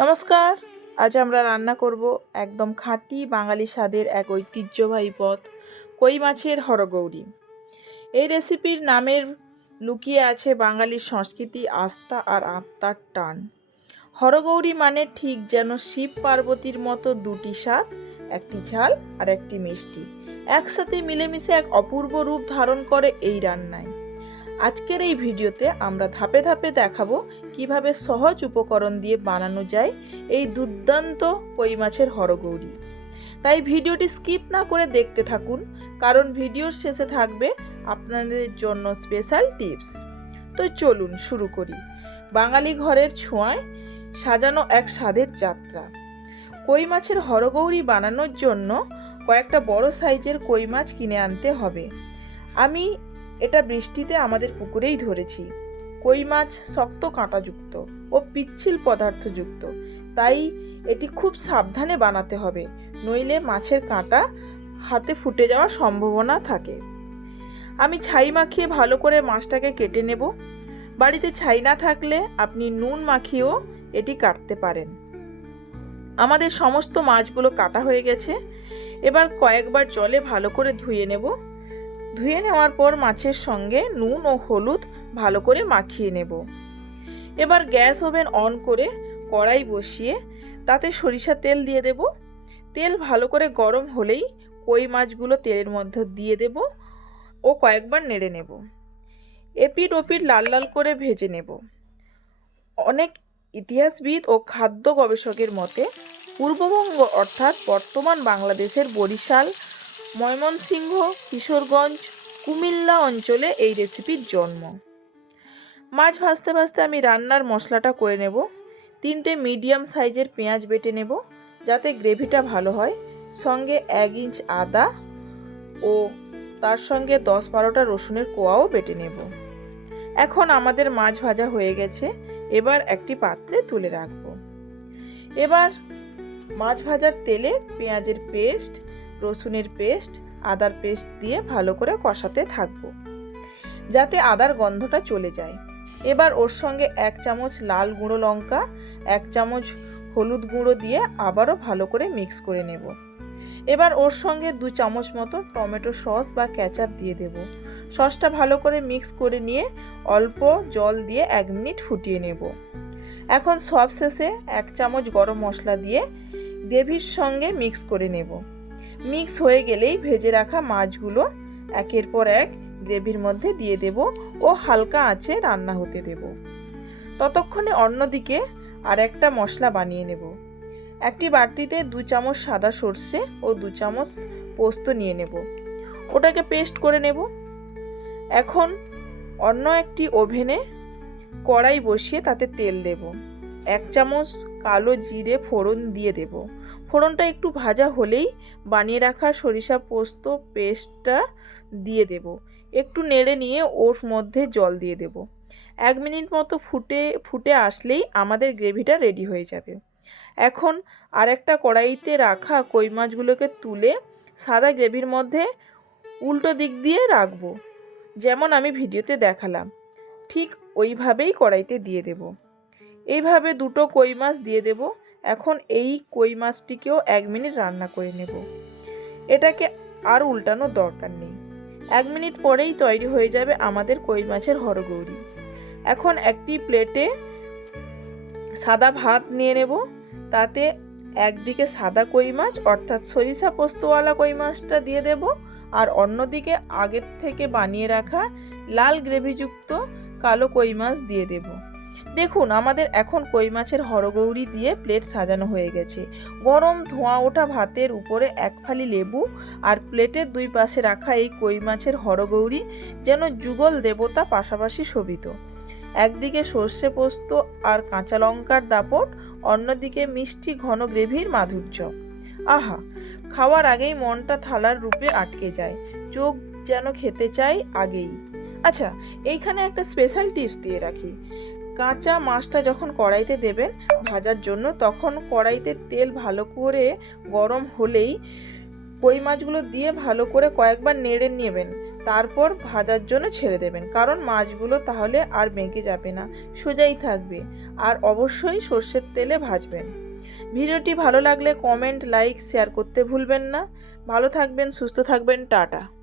নমস্কার। আজ আমরা রান্না করব একদম খাঁটি বাঙালি স্বাদের এক ঐতিহ্যবাহী পথ কই মাছের হরগৌরি এই রেসিপির নামের লুকিয়ে আছে বাঙালির সংস্কৃতি, আস্থা আর আত্মার টান। হরগৌরি মানে ঠিক যেন শিব পার্বতীর মতো দুটি স্বাদ, একটি ঝাল আর একটি মিষ্টি। একসাথে মিলেমিশে এক অপূর্ব রূপ ধারণ করে এই রান্নায়। আজকের এই ভিডিওতে আমরা ধাপে ধাপে দেখাবো কীভাবে সহজ উপকরণ দিয়ে বানানো যায় এই দুর্দান্ত কই মাছের হরগৌরি তাই ভিডিওটি স্কিপ না করে দেখতে থাকুন, কারণ ভিডিওর শেষে থাকবে আপনাদের জন্য স্পেশাল টিপস। তো চলুন শুরু করি। বাঙালি ঘরের ছোঁয়ায় সাজানো এক স্বাদের যাত্রা। কই মাছের হরগৌরি বানানোর জন্য কয়েকটা বড় সাইজের কই মাছ কিনে আনতে হবে। আমি এটা বৃষ্টিতে আমাদের পুকুরেই ধরেছি। কই মাছ শক্ত কাঁটাযুক্ত ও পিচ্ছিল পদার্থযুক্ত। তাই এটি খুব সাবধানে বানাতে হবে, নইলে মাছের কাঁটা হাতে ফুটে যাওয়ার সম্ভাবনা থাকে। আমি ছাই মাখিয়ে ভালো করে মাছটাকে কেটে নেব। বাড়িতে ছাই না থাকলে আপনি নুন মাখিয়েও এটি কাটতে পারেন। আমাদের সমস্ত মাছগুলো কাটা হয়ে গেছে। এবার কয়েকবার জলে ভালো করে ধুয়ে নেব। ধুয়ে নেওয়ার পর মাছের সঙ্গে নুন ও হলুদ ভালো করে মাখিয়ে নেব। এবার গ্যাস ওভেন অন করে কড়াই বসিয়ে তাতে সরিষা তেল দিয়ে দেব। তেল ভালো করে গরম হলেই কই মাছগুলো তেলের মধ্যে দিয়ে দেব ও কয়েকবার নেড়ে নেব। এপিট ওপিট লাল লাল করে ভেজে নেব। অনেক ইতিহাসবিদ ও খাদ্য গবেষকের মতে পূর্ববঙ্গ অর্থাৎ বর্তমান বাংলাদেশের বরিশাল ময়মনসিংহ, কিশোরগঞ্জ, কুমিল্লা অঞ্চলে এই রেসিপির জন্ম। মাছ ভাজতে ভাজতে আমি রান্নার মশলাটা করে নেব। তিনটে মিডিয়াম সাইজের পেঁয়াজ বেটে নেব, যাতে গ্রেভিটা ভালো হয়। সঙ্গে এক ইঞ্চ আদা ও তার সঙ্গে দশ বারোটা রসুনের কোয়াও বেটে নেব। এখন আমাদের মাছ ভাজা হয়ে গেছে, এবার একটি পাত্রে তুলে রাখব। এবার মাছ ভাজার তেলে পেঁয়াজের পেস্ট রসুনের পেস্ট, আদার পেস্ট দিয়ে ভালো করে কষাতে থাকব, যাতে আদার গন্ধটা চলে যায়। এবার ওর সঙ্গে এক চামচ লাল গুঁড়ো লঙ্কা, এক চামচ হলুদ গুঁড়ো দিয়ে আবারও ভালো করে মিক্স করে নেব। এবার ওর সঙ্গে দু চামচ মতো টমেটো সস বা ক্যাচাপ দিয়ে দেব। সসটা ভালো করে মিক্স করে নিয়ে অল্প জল দিয়ে এক মিনিট ফুটিয়ে নেব। এখন সব শেষে এক চামচ গরম মশলা দিয়ে গ্রেভির সঙ্গে মিক্স করে নেব। মিক্স হয়ে গেলেই ভেজে রাখা মাছগুলো একের পর এক গ্রেভির মধ্যে দিয়ে দেব ও হালকা আঁচে রান্না হতে দেব। ততক্ষণে অন্যদিকে আর একটা মশলা বানিয়ে নেব। একটি বাটিতে দু চামচ সাদা সর্ষে ও দু চামচ পোস্ত নিয়ে নেব। ওটাকে পেস্ট করে নেব। এখন অন্য একটি ওভেনে কড়াই বসিয়ে তাতে তেল দেব। এক চামচ কালো জিরে ফোড়ন দিয়ে দেব। ফোড়নটা একটু ভাজা হলেই বানিয়ে রাখা সরিষা পোস্ত পেস্টটা দিয়ে দেব। একটু নেড়ে নিয়ে ওর মধ্যে জল দিয়ে দেব। এক মিনিট মতো ফুটে ফুটে আসলেই আমাদের গ্রেভিটা রেডি হয়ে যাবে। এখন আর একটা কড়াইতে রাখা কই মাছগুলোকে তুলে সাদা গ্রেভির মধ্যে উল্টো দিক দিয়ে রাখব, যেমন আমি ভিডিওতে দেখালাম। ঠিক ওইভাবেই কড়াইতে দিয়ে দেব। এইভাবে দুটো কই মাছ দিয়ে দেব। এখন এই কই মাছটিকেও এক মিনিট রান্না করে নেব। এটাকে আর উল্টানোর দরকার নেই। এক মিনিট পরেই তৈরি হয়ে যাবে আমাদের কই মাছের হরগৌরি এখন একটি প্লেটে সাদা ভাত নিয়ে নেব। তাতে একদিকে সাদা কই মাছ, অর্থাৎ সরিষা পোস্তওয়ালা কই মাছটা দিয়ে দেব। আর অন্যদিকে আগের থেকে বানিয়ে রাখা লাল গ্রেভিযুক্ত কালো কই মাছ দিয়ে দেব। দেখুন, আমাদের এখন কই মাছের হরগৌরি দিয়ে প্লেট সাজানো হয়ে গেছে। গরম ধোঁয়া ওঠা ভাতের উপরে এক ফালি লেবু আর প্লেটের দুই পাশে রাখা এই কই মাছের হরগৌরি যেন যুগল দেবতা পাশাপাশি শোভিত। একদিকে সর্ষে পোস্ত আর কাঁচা লঙ্কার দাপট, অন্যদিকে মিষ্টি ঘন গ্রেভির মাধুর্য। আহা, খাওয়ার আগেই মনটা থালার রূপে আটকে যায়। চোখ যেন খেতে চাই আগেই। আচ্ছা এইখানে একটা স্পেশাল টিপস দিয়ে রাখি। কাঁচা মাছটা যখন কড়াইতে দেবেন ভাজার জন্য, তখন কড়াইতে তেল ভালো করে গরম হলেই কই মাছগুলো দিয়ে ভালো করে কয়েকবার নেড়ে নেবেন। তারপর ভাজার জন্য ছেড়ে দেবেন। কারণ মাছগুলো তাহলে আর বেঁকে যাবে না, সোজাই থাকবে। আর অবশ্যই সর্ষের তেলে ভাজবেন। ভিডিওটি ভালো লাগলে কমেন্ট, লাইক, শেয়ার করতে ভুলবেন না। ভালো থাকবেন, সুস্থ থাকবেন, টাটা।